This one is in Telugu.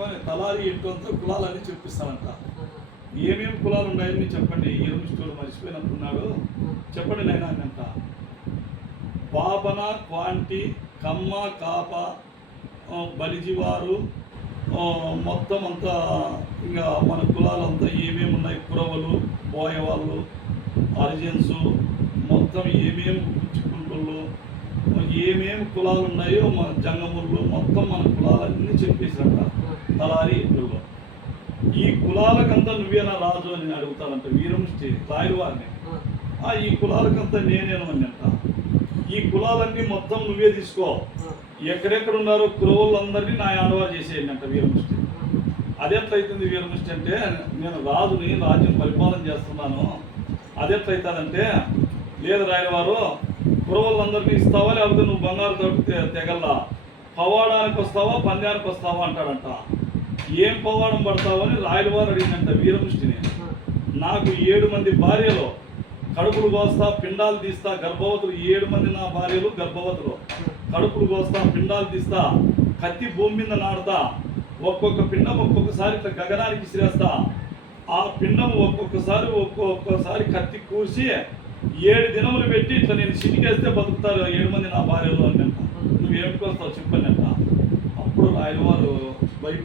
పట్టుకొని తలారి ఎట్టుకొని కులాలన్నీ చెప్పిస్తానంట ఏమేమి కులాలు ఉన్నాయని చెప్పండి. ఎరుమిస్టోడు మర్చిపోయినట్టున్నాడు. చెప్పండి నాయన అని అంట. పాపన క్వాంటి కమ్మ కాప బలిజివారు మొత్తం అంతా ఇంకా మన కులాలంతా ఏమేమి ఉన్నాయి? కురవలు బోయవాళ్ళు అర్జెన్సు మొత్తం ఏమేమి గుచ్చుకుంటుళ్ళు ఏమేమి కులాలు ఉన్నాయో మన జంగముళ్ళు మొత్తం మన కులాలన్నీ చెప్పేసారంట తలారి ఇంట్లో ఈ కులాలకంతా నువ్వేనా రాజు అని అడుగుతాడంట వీరముష్టి రాయలు వారిని. ఆ. ఈ కులాలకంతా నేనేను అని అంట ఈ కులాలన్నీ మొత్తం నువ్వే తీసుకో. ఎక్కడెక్కడ ఉన్నారో కురవులందరినీ నా ఆడవా చేసేయండి అంట వీరముష్టి అది ఎట్లయితుంది వీరముష్టి అంటే నేను రాజుని రాజ్యం పరిపాలన చేస్తున్నాను. అది ఎట్లయితుందంటే లేదు రాయలవారు కురవులందరినీ ఇస్తావా? లేకపోతే నువ్వు బంగారు తోటి తెగల్లా? పవాడానికి వస్తావా పందానికి వస్తావా అంటాడంట. ఏం పవాడం పడతావని రాయలవారు అడిగిందంట వీరముష్టిని నాకు ఏడు మంది భార్యలు కడుపులు కోస్తా పిండాలు తీస్తా గర్భవతులు. ఏడు మంది నా భార్యలు గర్భవతులు. కడుపులు కోస్తా పిండాలు తీస్తా కత్తి భూమి మీద నాడతా ఒక్కొక్క పిండం ఒక్కొక్కసారి ఇట్లా గగనానికి విసిరేస్తా. ఆ పిండం ఒక్కొక్కసారి ఒక్కొక్కసారి కత్తి కూసి ఏడు దినములు పెట్టి ఇట్లా నేను సిటికేస్తే బతుకుతారు. ఏడు మంది నా భార్యలు అని అంట. నువ్వు ఏమిటి వస్తావు చెప్పండి అంట.